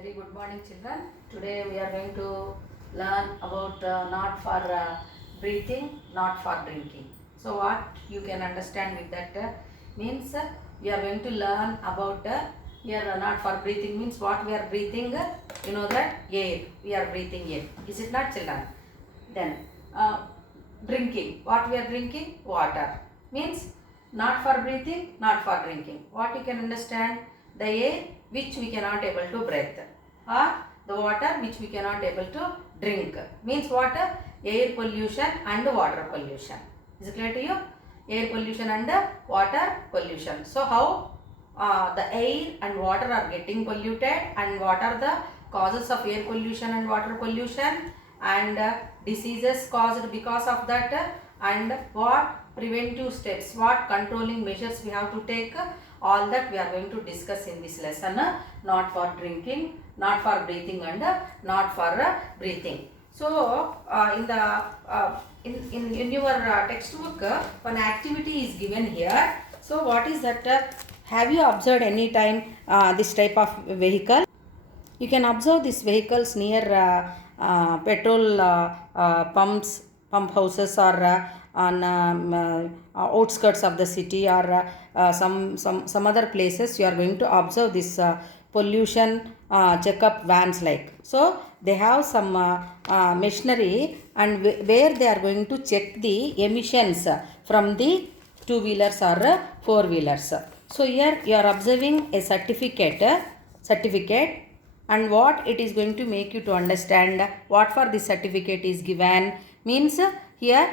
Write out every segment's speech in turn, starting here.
Very good morning, children. Today we are going to learn about not for breathing, not for drinking. So what you can understand with that means we are going to learn about here not for breathing means what we are breathing. You know that air. We are breathing air. Is it not, children? Then drinking. What we are drinking? Water. Means not for breathing, not for drinking. What you can understand? The air which we cannot able to breathe, or the water which we cannot able to drink. Means water, air pollution and water pollution. Is it clear to you? Air pollution and water pollution. So how the air and water are getting polluted, and what are the causes of air pollution and water pollution, and diseases caused because of that, and what preventive steps, what controlling measures we have to take, all that we are going to discuss in this lesson. Not for drinking, not for breathing, and not for breathing. So in your textbook one activity is given here. So what is that? Have you observed any time this type of vehicle? You can observe these vehicles near petrol pump houses, or on outskirts of the city, or some other places. You are going to observe this pollution checkup vans like. So they have some machinery, and where they are going to check the emissions from the two-wheelers or four-wheelers. So here you are observing a certificate, and what it is going to make you to understand what for this certificate is given. Means here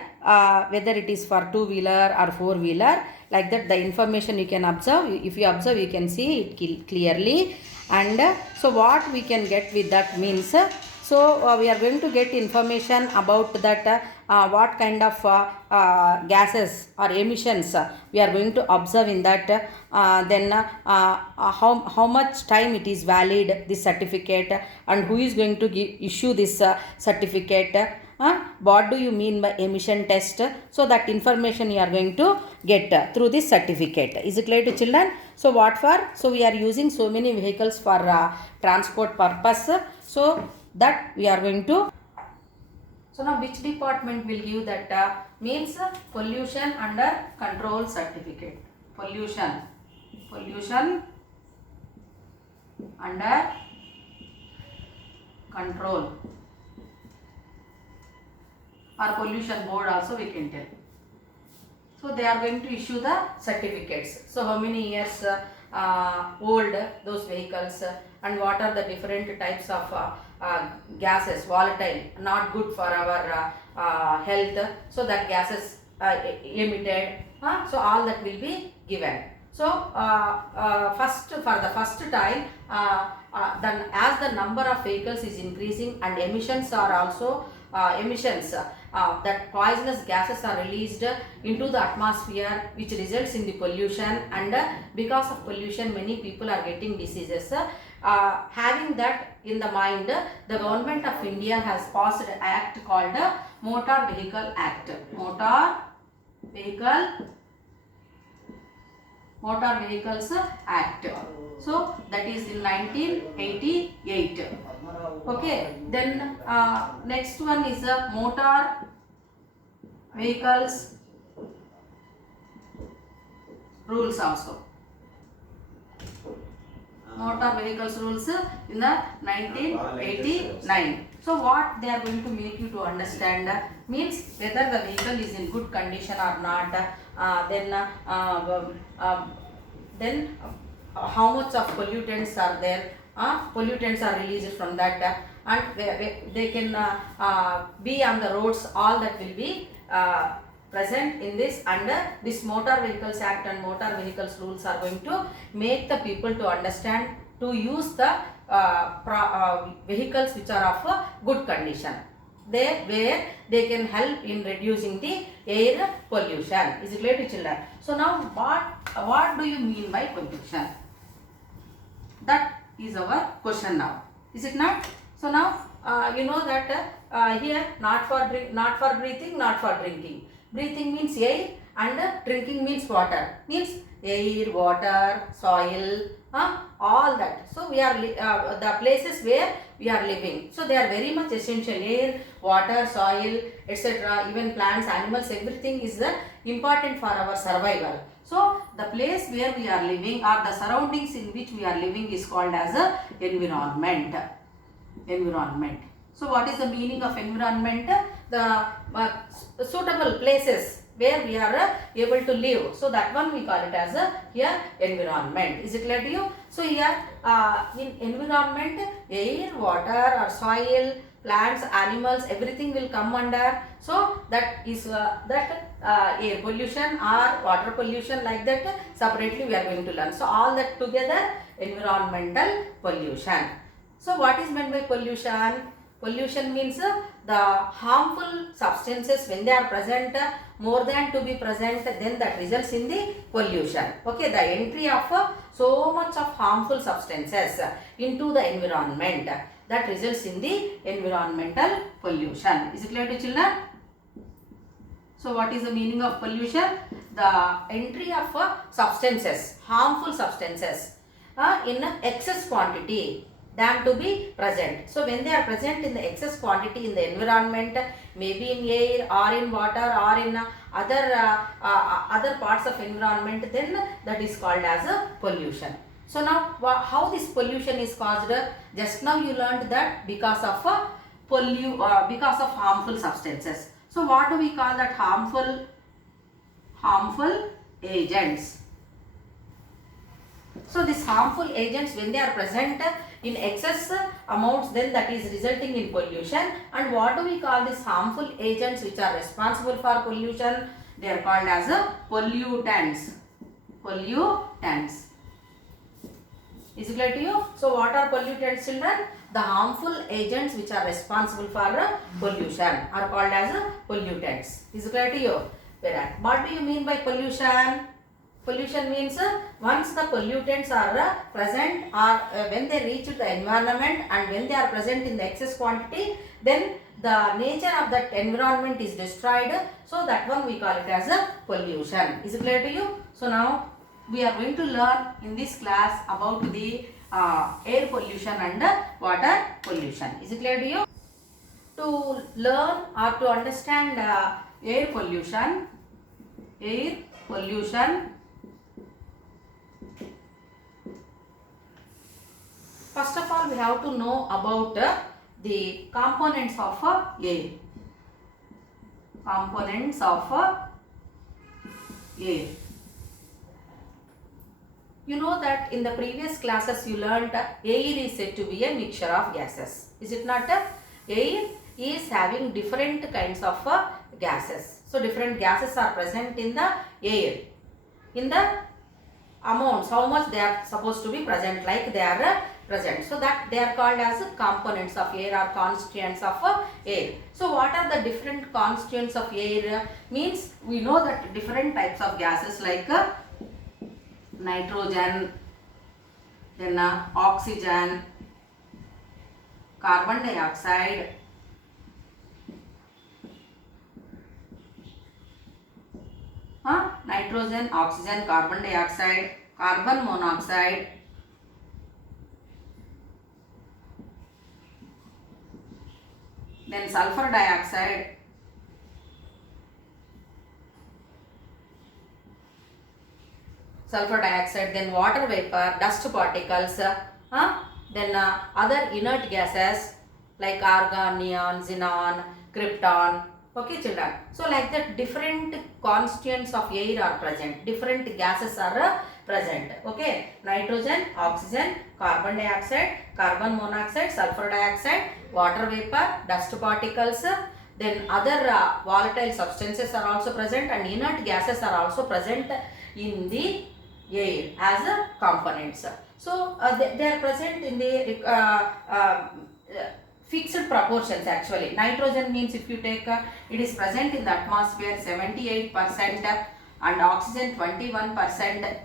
whether it is for two-wheeler or four-wheeler, like that the information you can observe. If you observe, you can see it clearly. And so what we can get with that means, we are going to get information about that what kind of gases or emissions we are going to observe in that. Then how much time it is valid, this certificate, and who is going to issue this certificate. What do you mean by emission test? So that information you are going to get through this certificate. Is it clear to children? So what for? So we are using so many vehicles for transport purpose. So that we are going to. So now which department will give that? Means pollution under control certificate. Pollution under control, or pollution board also we can tell. So they are going to issue the certificates. So how many years old those vehicles, and what are the different types of gases, volatile, not good for our health. So that gases emitted. So all that will be given. So for the first time, then as the number of vehicles is increasing and emissions are also that poisonous gases are released into the atmosphere, which results in the pollution, and because of pollution many people are getting diseases. Having that in the mind, the government of India has passed an act called Motor Vehicle Act. Motor Vehicles Act. So that is in 1988. Okay, then next one is Motor Vehicles Rules also. Motor Vehicles Rules in the 1989. So what they are going to make you to understand means whether the vehicle is in good condition or not. Then how much of pollutants are there. Pollutants are released from that, and they can be on the roads. All that will be present in this, and this Motor Vehicles Act and Motor Vehicles Rules are going to make the people to understand to use the vehicles which are of good condition. Where they can help in reducing the air pollution. Is it clear to children? So now what do you mean by pollution? That is our question now. Is it not? So now you know that here not for breathing, not for drinking. Breathing means air, and drinking means water. Means air, water, soil, all that. So we are the places where we are living. So they are very much essential. Air, water, soil, etc. Even plants, animals, everything is important for our survival. So the place where we are living or the surroundings in which we are living is called as a environment. Environment. So what is the meaning of environment? The suitable places where we are able to live. So that one we call it as here environment. Is it clear to you? So here in environment, air, water or soil, plants, animals, everything will come under. So that is air pollution or water pollution, like that separately we are going to learn. So all that together environmental pollution. So what is meant by pollution? Pollution means the harmful substances when they are present more than to be present, then that results in the pollution. Okay, the entry of so much of harmful substances into the environment, that results in the environmental pollution. Is it clear to children? So what is the meaning of pollution? The entry of substances, harmful substances in excess quantity than to be present. So when they are present in the excess quantity in the environment, maybe in air or in water or in other parts of environment, then that is called as a pollution. So now how this pollution is caused? Just now you learned that because of because of harmful substances. So what do we call that? Harmful agents. So these harmful agents, when they are present in excess amounts, then that is resulting in pollution. And what do we call these harmful agents which are responsible for pollution? They are called as pollutants. Pollutants. Is it clear to you? So what are pollutants, children? The harmful agents which are responsible for pollution are called as pollutants. Is it clear to you? What do you mean by pollution? Pollution means once the pollutants are present or when they reach the environment and when they are present in the excess quantity, then the nature of that environment is destroyed. So that one we call it as a pollution. Is it clear to you? So now we are going to learn in this class about the air pollution and water pollution. Is it clear to you? To learn or to understand air pollution, first of all we have to know about the components of air. Components of air. You know that in the previous classes you learnt air is said to be a mixture of gases. Is it not? Air is having different kinds of gases. So different gases are present in the air. In the amounts, how much they are supposed to be present, like they are present. So that they are called as components of air or constituents of air. So what are the different constituents of air? Means we know that different types of gases like nitrogen, then oxygen, carbon dioxide, nitrogen, oxygen, carbon dioxide, carbon monoxide, then sulfur dioxide, then water vapor, dust particles, then other inert gases like argon, neon, xenon, krypton. Okay, children. So like that different constituents of air are present. Different gases are present. Okay. Nitrogen, oxygen, carbon dioxide, carbon monoxide, sulfur dioxide, water vapor, dust particles. Then other volatile substances are also present and inert gases are also present in the air as components. So they are present in the fixed proportions actually. Nitrogen means if you take it is present in the atmosphere 78% and oxygen 21%.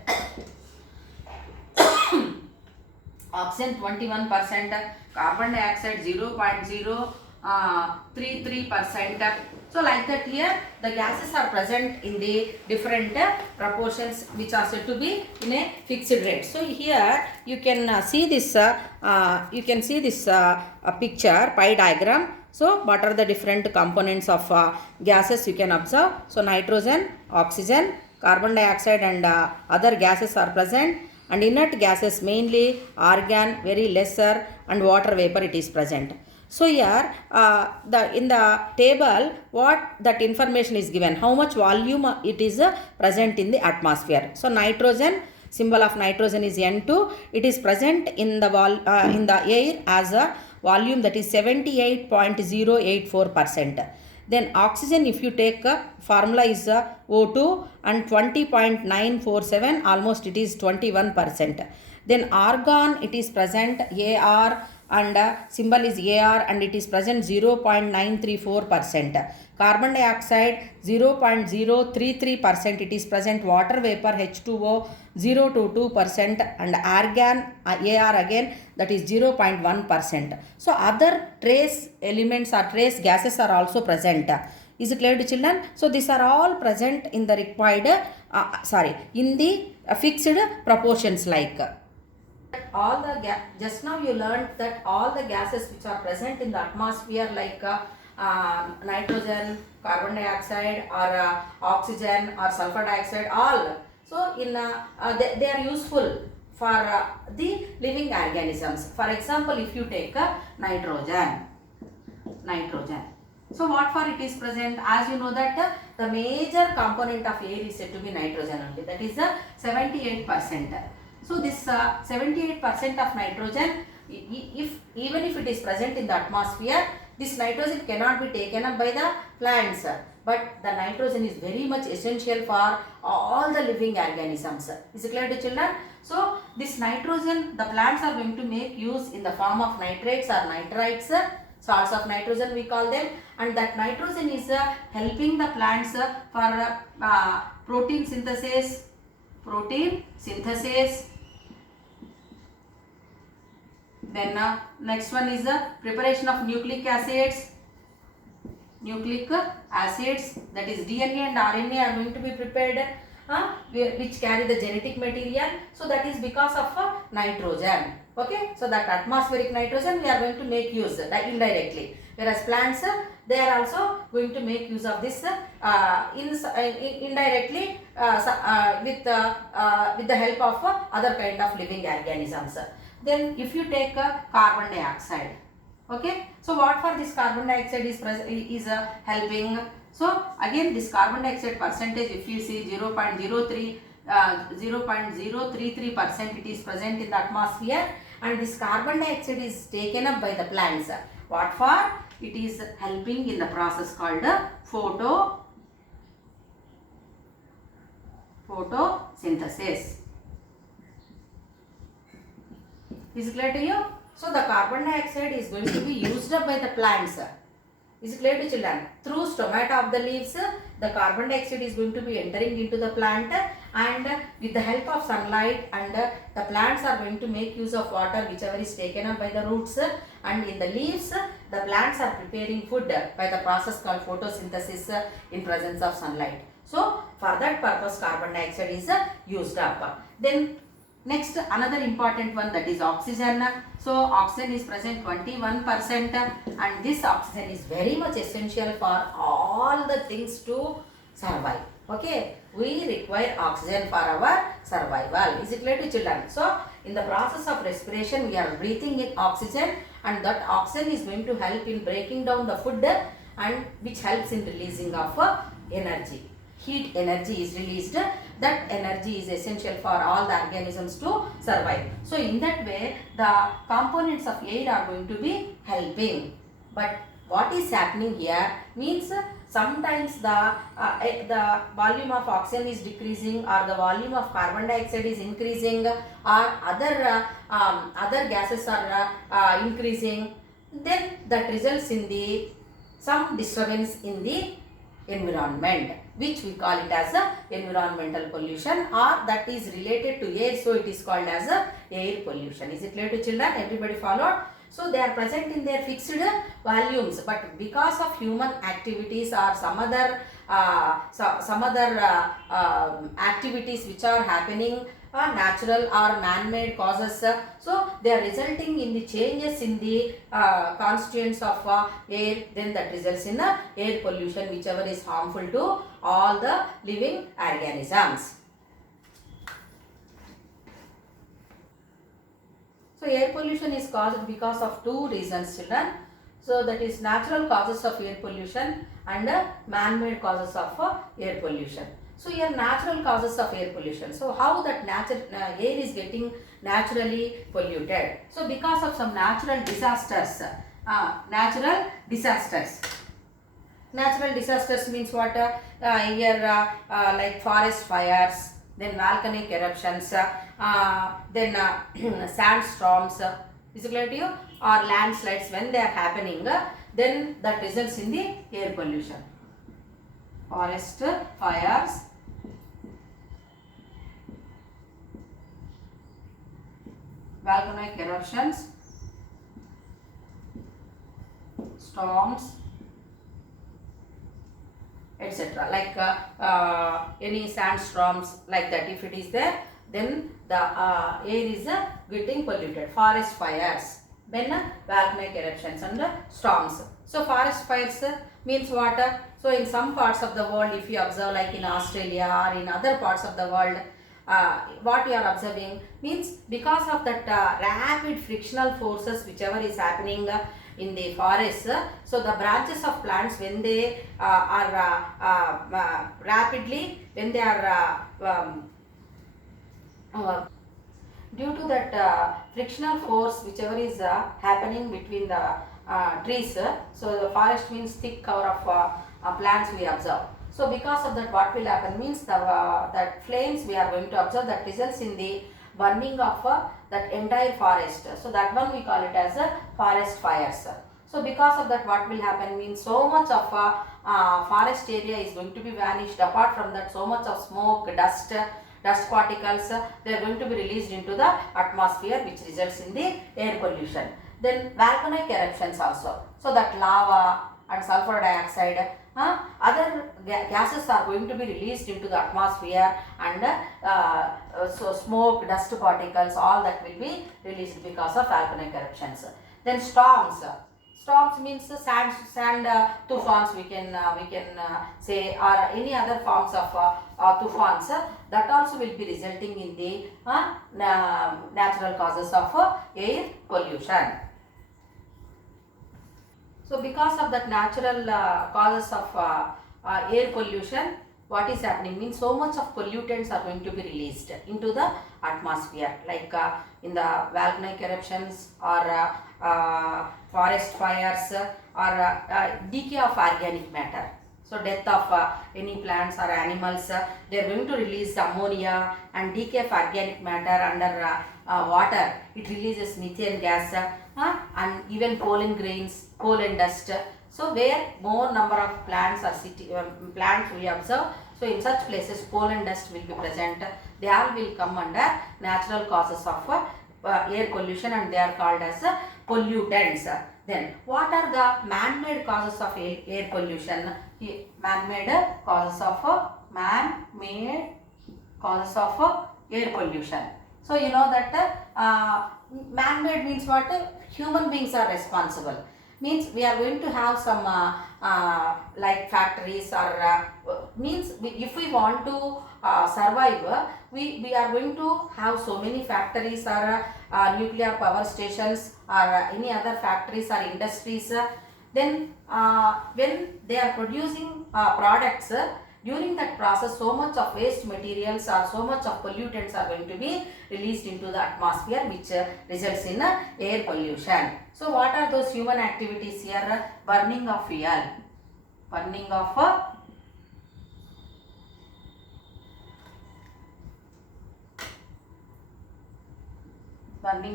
Oxygen 21%, carbon dioxide 0.0 3%. So like that here the gases are present in the different proportions which are said to be in a fixed rate. So here you can see this a picture pie diagram. So what are the different components of gases you can observe? So nitrogen, oxygen, carbon dioxide and other gases are present, and inert gases mainly argon, very lesser, and water vapor it is present. So here in the table what that information is given, how much volume it is present in the atmosphere. So nitrogen, symbol of nitrogen is N2, it is present in the air as a volume that is 78.084%. Then oxygen, if you take formula is O2 and 20.947, almost it is 21%. Then argon, it is present AR and symbol is AR and it is present 0.934%. Carbon dioxide 0.033%, it is present. Water vapor H2O 0.22% and argon AR again that is 0.1%. So other trace elements or trace gases are also present. Is it clear to children? So these are all present in the required in the fixed proportions like. All the just now you learned that all the gases which are present in the atmosphere like nitrogen, carbon dioxide or oxygen or sulfur dioxide, all, so in they are useful for the living organisms. For example, if you take nitrogen, so what for it is present? As you know that the major component of air is said to be nitrogen only, that is 78%. So this 78% of nitrogen, even if it is present in the atmosphere, this nitrogen cannot be taken up by the plants. But the nitrogen is very much essential for all the living organisms. Is it clear to children? So this nitrogen, the plants are going to make use in the form of nitrates or nitrites, salts of nitrogen we call them, and that nitrogen is helping the plants for protein synthesis. Then next one is the preparation of nucleic acids. That is DNA and RNA are going to be prepared which carry the genetic material. So that is because of nitrogen. Okay, so that atmospheric nitrogen we are going to make use indirectly, whereas plants they are also going to make use of this indirectly with the help of other kind of living organisms. Then if you take carbon dioxide, okay, so what for this carbon dioxide is helping? So again this carbon dioxide percentage, if you see 0.033% it is present in the atmosphere, and this carbon dioxide is taken up by the plants. What for? It is helping in the process called photosynthesis. Is it clear to you? So the carbon dioxide is going to be used up by the plants. Is it clear to children? Through stomata of the leaves, the carbon dioxide is going to be entering into the plant, and with the help of sunlight, and the plants are going to make use of water whichever is taken up by the roots, and in the leaves the plants are preparing food by the process called photosynthesis in presence of sunlight. So for that purpose carbon dioxide is used up. Then next another important one, that is oxygen. So oxygen is present 21%, and this oxygen is very much essential for all the things to survive. Okay, we require oxygen for our survival. Is it clear to children? So in the process of respiration we are breathing in oxygen, and that oxygen is going to help in breaking down the food, and which helps in releasing of energy. Heat energy is released. That energy is essential for all the organisms to survive. So in that way the components of air are going to be helping. But what is happening here means sometimes the volume of oxygen is decreasing, or the volume of carbon dioxide is increasing, or other gases are increasing. Then that results in some disturbance in the environment, which we call it as environmental pollution, or that is related to air, so it is called as air pollution. Is it clear to children? Everybody followed? So they are present in their fixed volumes, but because of human activities or some other activities which are happening, natural or man-made causes, so they are resulting in the changes in the constituents of air, then that results in air pollution, whichever is harmful to all the living organisms. So air pollution is caused because of two reasons, children. So that is natural causes of air pollution and man-made causes of air pollution. So here natural causes of air pollution. So how that air is getting naturally polluted? So because of some natural disasters. Natural disasters means what? Like forest fires, then volcanic eruptions, then sandstorms, is it clear to you? Or landslides when they are happening, then that results in the air pollution. Forest fires, volcanic eruptions, storms, etc. Like any sandstorms like that, if it is there, then the air is getting polluted. Forest fires, then volcanic eruptions and storms. So forest fires means what? So in some parts of the world, if you observe like in Australia or in other parts of the world, what you are observing means because of that rapid frictional forces whichever is happening in the forest, so the branches of plants when they are rapidly, when they are due to that frictional force whichever is happening between the trees, so the forest means thick cover of plants we observe. So because of that, what will happen means that flames we are going to observe that results in the burning of that entire forest. So that one we call it as forest fires. So because of that, what will happen means so much of forest area is going to be vanished. Apart from that, so much of smoke, dust particles, they are going to be released into the atmosphere, which results in the air pollution. Then volcanic eruptions also. So that lava and sulfur dioxide, other gases are going to be released into the atmosphere, and so smoke, dust particles, all that will be released because of volcanic eruptions. Then storms. Storms means sand tufans we can say, or any other forms of tufans, that also will be resulting in the natural causes of air pollution. So because of that natural causes of air pollution, what is happening means so much of pollutants are going to be released into the atmosphere, like in the volcanic eruptions or forest fires or decay of organic matter. So death of any plants or animals, they are going to release ammonia, and decay of organic matter under water, it releases methane gas, and even pollen grains, pollen dust. So where more number of plants or plants we observe, so in such places pollen dust will be present. They all will come under natural causes of air pollution, and they are called as pollutants. Then what are the man-made causes of air pollution? Man-made causes of air pollution. So you know that man-made means what? Human beings are responsible. Means we are going to have some like factories or means if we want to survive, we are going to have so many factories or nuclear power stations or any other factories or industries. Then when they are producing products, during that process so much of waste materials or so much of pollutants are going to be released into the atmosphere, which results in air pollution. So what are those human activities here? Burning of fuel, burning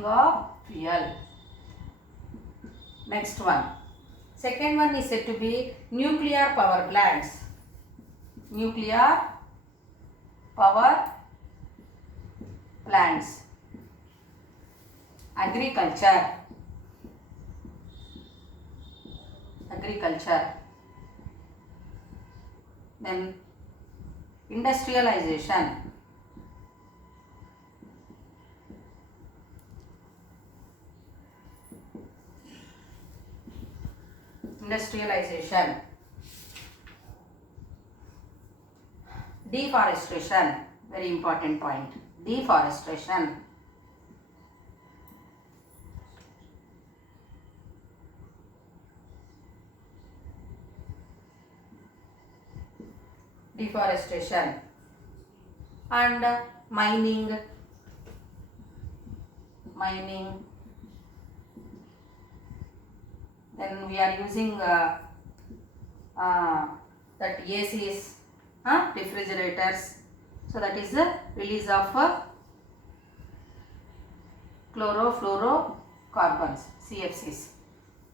of fuel. Next one, second one is said to be nuclear power plants. Nuclear power plants. Agriculture. agriculture, then industrialization, deforestation, very important point, deforestation, and mining, then we are using that ACs, refrigerators, so that is the release of chlorofluorocarbons, CFCs.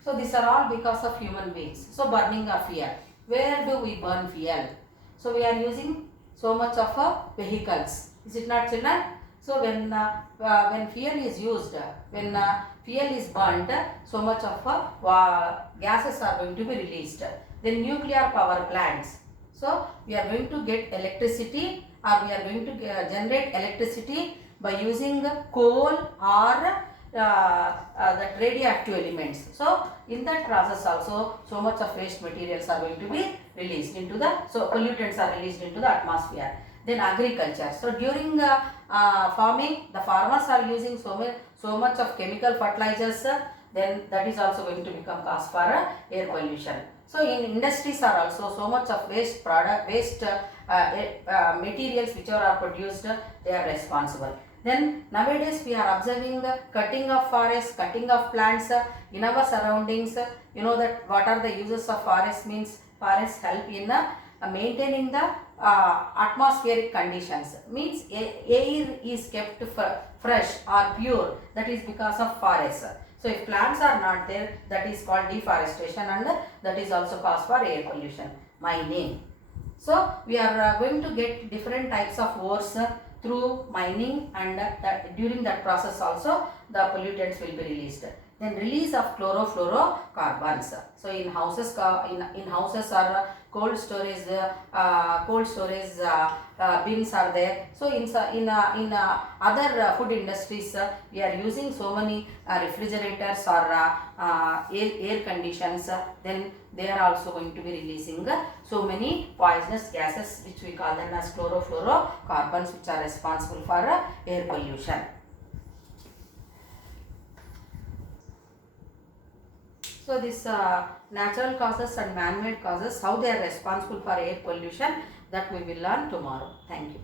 So these are all because of human beings. So burning of fuel. Where do we burn fuel? So we are using so much of vehicles. Is it not, children? So when fuel is used, when fuel is burnt, so much of gases are going to be released. Then nuclear power plants. So we are going to get electricity, or we are going to generate electricity by using coal or that radioactive elements. So in that process also, so much of waste materials are going to be released into the, so pollutants are released into the atmosphere. Then agriculture. So during farming, the farmers are using so much of chemical fertilizers, then that is also going to become cause for air pollution. So in industries are also so much of waste materials which are produced, they are responsible. Then nowadays we are observing the cutting of forests, cutting of plants in our surroundings. You know that what are the uses of forest means? Forests help in maintaining the atmospheric conditions. Means air is kept fresh or pure. That is because of forests. So if plants are not there, that is called deforestation, and that is also cause for air pollution. Mining. So we are going to get different types of ores through mining, and during that process also the pollutants will be released. Then release of chlorofluorocarbons. So in houses, in houses are cold storage bins are there. So in other food industries, we are using so many refrigerators or air conditions. Then they are also going to be releasing so many poisonous gases, which we call them as chlorofluorocarbons, which are responsible for air pollution. So this natural causes and man-made causes, how they are responsible for air pollution, that we will learn tomorrow. Thank you.